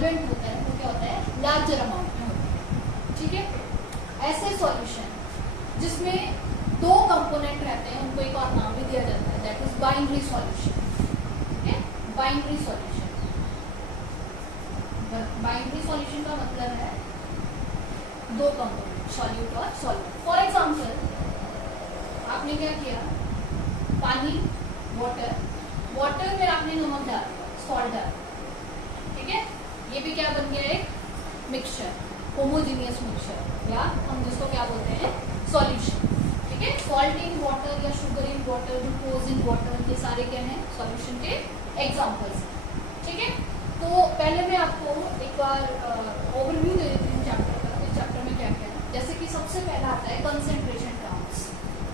Solvent होता है वो क्या होता है, लार्जर अमाउंट में होता है। ठीक है, ऐसे सॉल्यूशन जिसमें दो कंपोनेंट रहते हैं उनको एक और नाम भी दिया जाता है, दैट इज बाइनरी सॉल्यूशन। ठीक है, बाइनरी सॉल्यूशन। बाइनरी सॉल्यूशन का मतलब है दो कंपोनेंट, सॉल्यूट और सॉल्वेंट। फॉर एग्जांपल आपने क्या किया, पानी, वाटर, वाटर में आपने नमक डाल दिया, सॉल्ट डाल दिया। ठीक है, ये भी क्या बन गया, एक मिक्सचर, होमोजीनियस मिक्सचर, या हम जिसको क्या बोलते हैं, सॉल्यूशन। ठीक है, सॉल्ट इन वाटर या sugar in water, glucose in water, ये सारे क्या हैं, सॉल्यूशन के एग्जांपल्स हैं। ठीक है, तो पहले मैं आपको एक बार ओवरव्यू दे देती हूँ चैप्टर का, इस चैप्टर में क्या क्या है। जैसे कि सबसे पहला आता है कंसेंट्रेशन टर्म्स।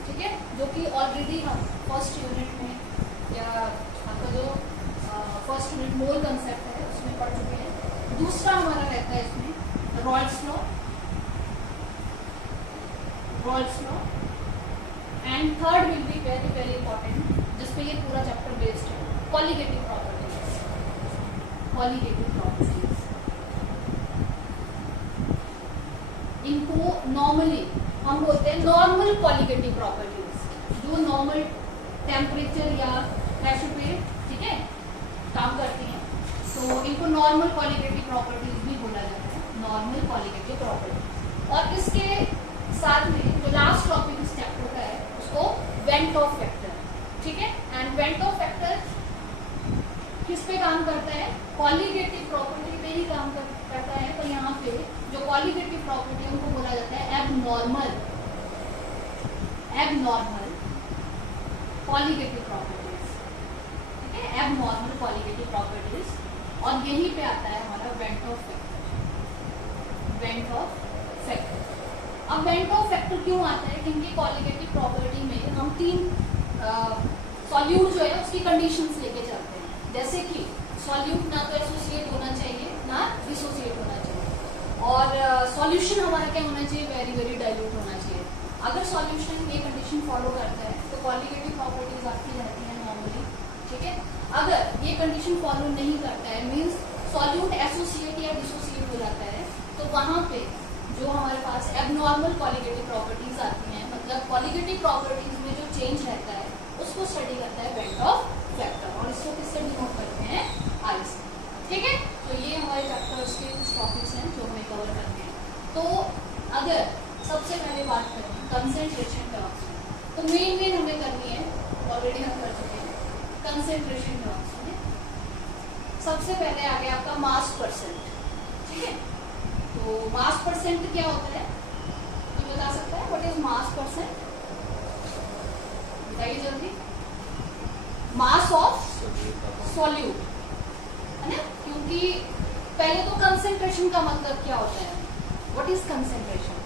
ठीक है, जो कि ऑलरेडी हम फर्स्ट यूनिट में या आपका जो फर्स्ट यूनिट मोल कंसेप्ट है उसमें पढ़ चुके हैं। दूसरा हमारा रहता है इसमें Rawls law, Rawls law, and third will be very very important, जिसपे ये पूरा चैप्टर बेस्ड है, कॉलीगेटिव प्रॉपर्टीज। कॉलीगेटिव प्रॉपर्टीज इनको नॉर्मली हम बोलते हैं नॉर्मल कॉलीगेटिव प्रॉपर्टीज, जो नॉर्मल टेम्परेचर या प्रेशर पे, ठीक है, काम करती हैं, तो इनको नॉर्मल कॉलीगेटिव प्रॉपर्टीज भी बोला जाता है, नॉर्मल कॉलीगेटिव प्रॉपर्टीज। और इसके साथ में जो लास्ट टॉपिक इस चैप्टर का है उसको वेंट ऑफ फैक्टर। ठीक है, एंड वेंट ऑफ फैक्टर किस पे काम करता है, कॉलीगेटिव प्रॉपर्टी पे ही काम करता है। तो यहाँ पे जो कॉलीगेटिव प्रॉपर्टी है उनको बोला जाता है एबनॉर्मल, एबनॉर्मल कॉलीगेटिव प्रॉपर्टीज। ठीक है, एबनॉर्मल कॉलीगेटिव प्रॉपर्टीज, और यहीं पे आता है हमारा went of factor, went of factor. अब वेंट ऑफ फैक्टर क्यों आता है, क्योंकि कॉलीगेटिव प्रॉपर्टी में हम तीन सॉल्यूट जो है उसकी कंडीशंस लेके चलते हैं। जैसे कि सॉल्यूट ना तो एसोसिएट होना चाहिए ना डिसोसिएट होना चाहिए, और सॉल्यूशन हमारा क्या होना चाहिए, वेरी वेरी डाइल्यूट होना चाहिए। अगर सॉल्यूशन ये कंडीशन फॉलो करता है तो कॉलीगेटिव प्रॉपर्टीज आपकी रहती है नॉर्मली। ठीक है, अगर ये कंडीशन फॉलो नहीं करता है, मीन्स सॉल्यूट एसोसिएट या डिसोसिएट हो जाता है, तो वहां पे जो हमारे पास एबनॉर्मल कॉलीगेटिव प्रॉपर्टीज आती हैं, मतलब कॉलीगेटिव प्रॉपर्टीज में जो चेंज रहता है उसको स्टडी करता है वेंट ऑफ फैक्टर, और इसको किससे डिनोट करते हैं, आई से। ठीक है, तो ये हमारे चैप्टर्स के कुछ टॉपिक्स हैं जो हमें कवर करने हैं। तो अगर सबसे पहले बात करें कंसेंट्रेशन टर्म्स में, तो मेन हमें करनी है, ऑलरेडी हम कर चुके हैं, कंसेंट्रेशन टर्म्स में सबसे पहले आ गया आपका मास परसेंट। ठीक है, तो मास परसेंट क्या होता है, ये बता सकता है, व्हाट इज मास परसेंट, बताइए जल्दी। मास ऑफ सॉल्यूट, है ना, क्योंकि पहले तो कंसेंट्रेशन का मतलब क्या होता है, व्हाट इज कंसेंट्रेशन,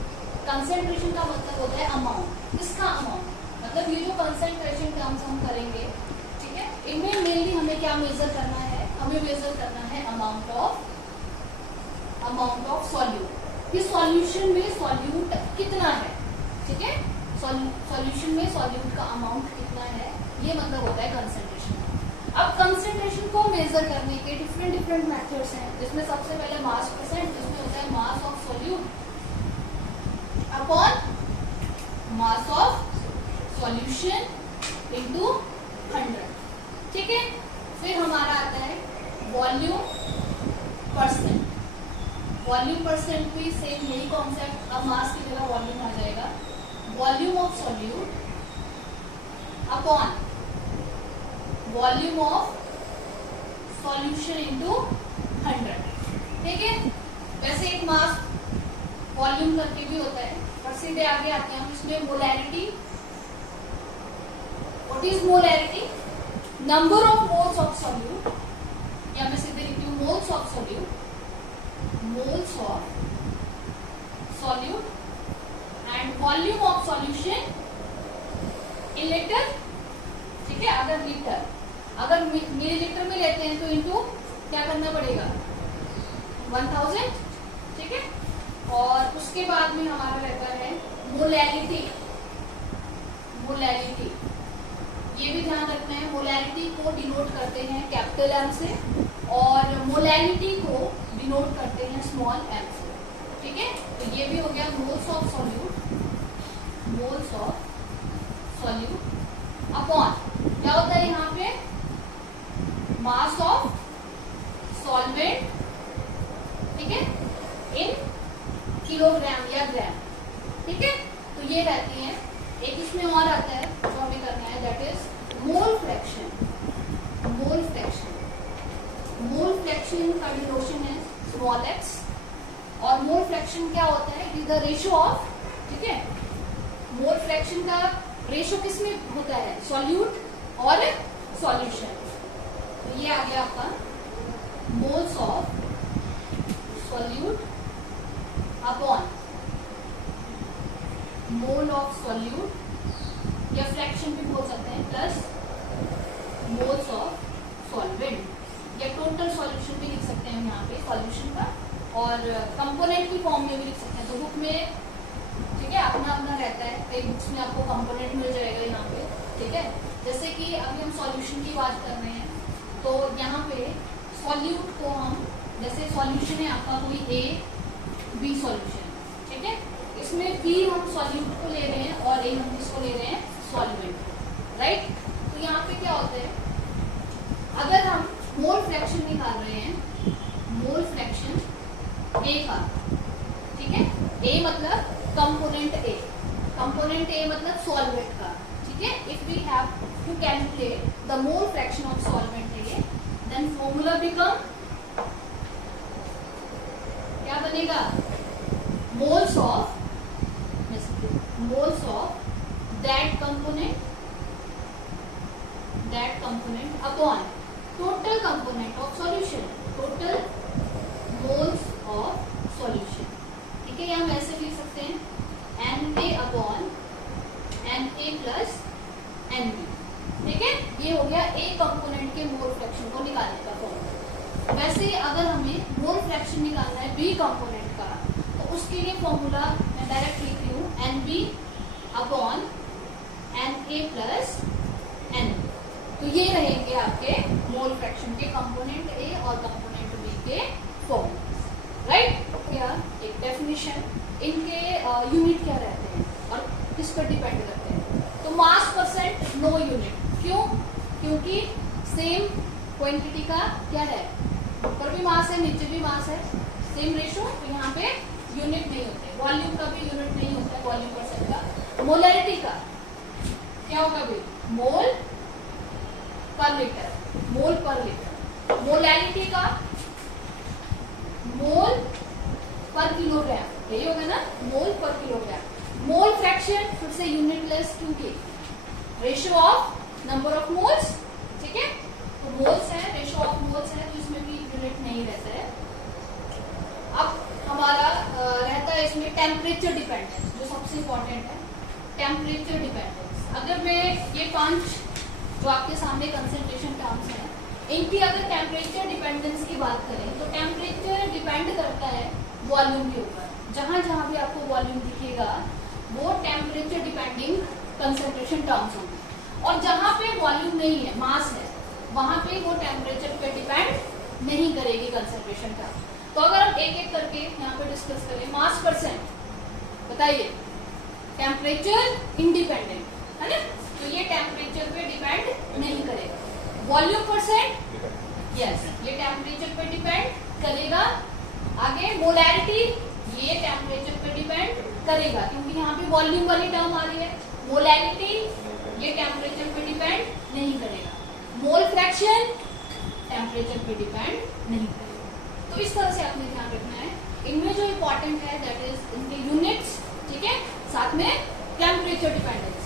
कंसेंट्रेशन का मतलब होता है अमाउंट, किसका अमाउंट, मतलब ये जो कंसेंट्रेशन टर्म्स हम करेंगे, ठीक है, इनमें मेनली हमें क्या मेजर करना है, हमें मेजर करना है अमाउंट ऑफ सॉल्यूट, इस सॉल्यूशन में सॉल्यूट कितना है। ठीक है, सॉल्यूशन में सॉल्यूट का अमाउंट कितना है, ये मतलब होता है कंसेंट्रेशन। अब कंसेंट्रेशन को मेजर करने के डिफरेंट मेथड्स हैं, जिसमें सबसे पहले मास परसेंट, जिसमें होता है mass of solute upon mass of solution into 100। ठीक है, फिर हमारा आता है वॉल्यूम परसेंट, वॉल्यूम परसेंट भी सेम यही कॉन्सेप्ट, अब मास की जगह वॉल्यूम आ जाएगा, volume of solute upon volume of solution into 100। ठीक है, वैसे एक मास वॉल्यूम करके भी होता है, और सीधे आगे आते हैं हम इसमें molarity. What is molarity, number of moles of solute, या मैं सीधे लिखती हूँ moles of solute, moles of solute and volume of solution in litre. ठीक है, अगर लीटर, अगर मिलीलीटर में लेते हैं तो इनटू क्या करना पड़ेगा, 1000। ठीक है, और उसके बाद में हमारा रहता है मोलैरिटी, मोलैरिटी ये भी ध्यान रखना है, मोलैरिटी को डिनोट करते हैं कैपिटल एम से, और मोलैरिटी को डिनोट करते हैं स्मॉल m से, ठीक है। तो ये भी हो गया moles of solute, moles of solute upon क्या होता है यहाँ पे मास ऑफ सॉल्वेंट, ठीक है, इन किलोग्राम या ग्राम, ठीक है। तो ये रहती है। एक इसमें और आता है जो हमें करना है, that is mole fraction. Mole fraction, mole fraction का डिनोशन है स्मॉल x, और मोल फ्रैक्शन क्या होता है, it is the ratio of, ठीक है, मोल फ्रैक्शन का रेशियो किसमें होता है, सॉल्यूट और सॉल्यूशन। तो ये आ गया आपका moles of solute upon mole of solute, या फ्रैक्शन भी बोल सकते हैं, प्लस मोल्स ऑफ सॉल्वेंट, या टोटल सॉल्यूशन भी लिख सकते हैं यहाँ पे सॉल्यूशन का, और कंपोनेंट की फॉर्म में भी लिख सकते हैं। तो बुक में, ठीक है, अपना अपना रहता है, कई बुक्स में आपको कंपोनेंट मिल जाएगा यहाँ पे, ठीक है। जैसे कि अभी हम सॉल्यूशन की बात कर रहे हैं, तो यहाँ पे सॉल्यूट को हम, जैसे सॉल्यूशन है आपका कोई ए बी सॉल्यूशन, ठीक है, इसमें बी हम सॉल्यूट को ले रहे हैं और ए हम इसको ले रहे हैं सॉल्वेंट, राइट। तो यहाँ पे क्या होता है, अगर हम मोल फ्रैक्शन निकाल रहे हैं, मोल फ्रैक्शन ए का, ठीक है, ए मतलब कंपोनेंट ए, कंपोनेंट ए मतलब सॉल्वेंट का, ठीक है। If we have to calculate the mole fraction of solvent A, then formula become क्या बनेगा, moles of that component upon total component of solution, total moles of solution, ठीक है। या हम ऐसे लिख सकते हैं Na upon Na plus Nb, ठीक है। ये हो गया ए कंपोनेंट के मोल फ्रैक्शन को निकालने का फॉर्मूला। वैसे अगर हमें मोल फ्रैक्शन निकालना है बी कंपोनेंट का, तो उसके लिए फॉर्मूला मैं डायरेक्ट लिख रही हूँ Nb upon Na plus Nb। तो ये रहेंगे आपके मोल फ्रैक्शन के कंपोनेंट ए और कंपोनेंट बी के फॉर्मूला, राइट। क्या एक डेफिनेशन, इनके यूनिट क्या रहते हैं और किस पर डिपेंड करते हैं। तो मास परसेंट नो यूनिट, क्यों, क्योंकि सेम क्वांटिटी का क्या है, ऊपर भी मास है नीचे भी मास है, सेम रेशो, तो यहाँ पे यूनिट नहीं होते। वॉल्यूम का भी यूनिट नहीं होता है, वॉल्यूम परसेंट का। मोलैरिटी का क्या होगा भाई, मोल पर लीटर, मोल पर लीटर। मोलैरिटी का मोल पर किलोग्राम, यही होगा ना, मोल पर किलोग्राम। मोल फ्रैक्शन फिर से यूनिटलेस, क्योंकि ratio of number of moles, ठीक है। तो मोल्स है, रेशियो ऑफ मोल्स है, तो इसमें भी यूनिट नहीं रहता है। अब हमारा रहता है इसमें टेम्परेचर डिपेंडेंस, जो सबसे इंपॉर्टेंट है, टेम्परेचर डिपेंडेंस। अगर मैं ये 5 जो आपके सामने कंसंट्रेशन टर्म्स हैं, इनकी अगर टेम्परेचर डिपेंडेंस की बात करें, तो टेम्परेचर डिपेंड करता है वॉल्यूम के ऊपर। जहां जहां भी आपको वॉल्यूम दिखेगा वो टेम्परेचर डिपेंडिंग कंसंट्रेशन टर्म्स होंगे, और जहां पे वॉल्यूम नहीं है, मास है, वहां पे वो टेम्परेचर पे डिपेंड नहीं करेगी कंसंट्रेशन टर्म। तो अगर हम एक एक करके यहाँ पे डिस्कस करें, मास परसेंट बताइए, टेम्परेचर इंडिपेंडेंट है ना, तो ये टेम्परेचर पे डिपेंड नहीं करेगा। वॉल्यूम परसेंट, यस, ये टेम्परेचर पे डिपेंड करेगा। आगे मोलैरिटी, ये टेम्परेचर पे डिपेंड करेगा, क्योंकि यहाँ पे वॉल्यूम वाली टर्म आ रही है। मोलैरिटी ये टेम्परेचर पे डिपेंड नहीं करेगा। मोल फ्रैक्शन टेम्परेचर पे डिपेंड नहीं करेगा। तो इस तरह से आपने ध्यान रखना है। इनमें जो इम्पोर्टेंट है दैट इज इनके यूनिट्स, ठीक है, साथ में टेम्परेचर डिपेंडेंस।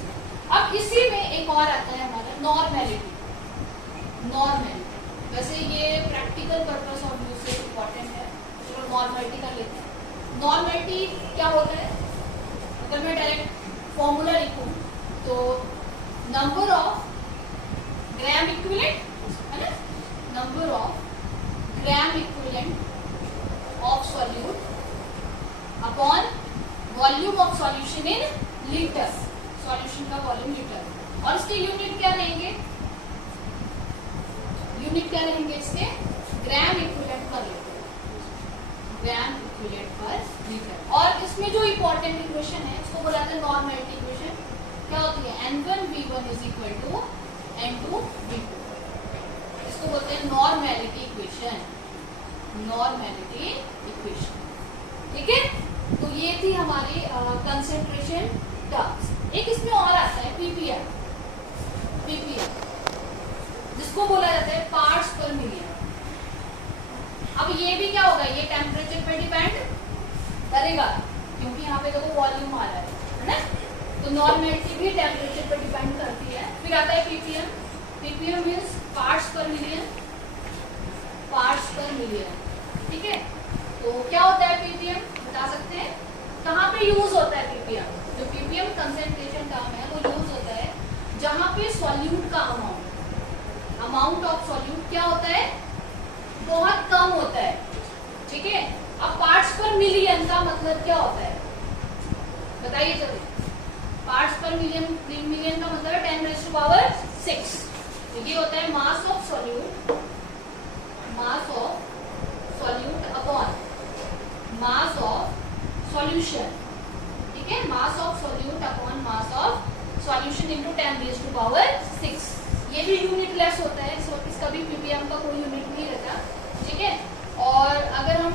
अब इसी में एक और आता है हमारा नॉर्मेलिटी। नॉर्मेलिटी वैसे ये प्रैक्टिकल पर्पस ऑफ यूज से इम्पोर्टेंट है, चलो नॉर्मेलिटी कर लेते हैं। नॉर्मेलिटी क्या होता है, अगर मैं डायरेक्ट फॉर्मूला लिखूं तो नंबर ऑफ ग्राम इक्विवेलेंट है ना, number of gram equivalent of solute upon volume of solution in litre, solution का वॉल्यूम लीटर। और इसके यूनिट क्या रहेंगे, यूनिट क्या रहेंगे इसके, ग्राम इक्विवेलेंट पर लीटर। ग्राम इक्विवेलेंट पर लीटर। और इसमें जो इंपॉर्टेंट इक्वेशन है इसको बोला जाता है नॉर्मेलिटी इक्वेशन। क्या होती है? N1V1 is equal to N2V2। इसको बोलते हैं नॉर्मेलिटी इक्वेशन, नॉर्मेलिटी इक्वेशन। ठीक है, तो ये थी हमारी कंसेंट्रेशन टर्म्स। एक इसमें और आता है पीपीएम, पीपीएम जिसको बोला जाता है पार्ट्स पर मिलियन। अब ये भी क्या होगा? ये टेम्परेचर पे डिपेंड करेगा क्योंकि यहाँ पे देखो वॉल्यूम आ रहा है ना, तो नॉर्मेलिटी भी टेम्परेचर पर डिपेंड करती है। फिर आता है पीपीएम, पीपीएम मीन्स पार्ट्स पर मिलियन, पार्ट्स पर मिलियन। ठीक है, तो क्या होता है पीपीएम बता सकते हैं? कहाँ पे यूज होता है पीपीएम? जो पीपीएम कंसेंट्रेशन टर्म है वो यूज होता है जहाँ पे सॉल्यूट का अमाउंट ऑफ सॉल्यूट क्या होता है? बहुत कम होता है। ठीक है, अब पार्ट्स पर मिलियन का मतलब क्या होता है बताइए जल्दी। पार्ट्स पर मिलियन, मिलियन का मतलब है 10⁻⁶। तो ये होता है mass of solute, mass of solute upon mass of solution. ठीक है, mass of solute upon mass of solution into 10⁻⁶। ये भी यूनिट लेस होता है, इसका भी पीपीएम का कोई यूनिट नहीं रहता। ठीक है, और अगर हम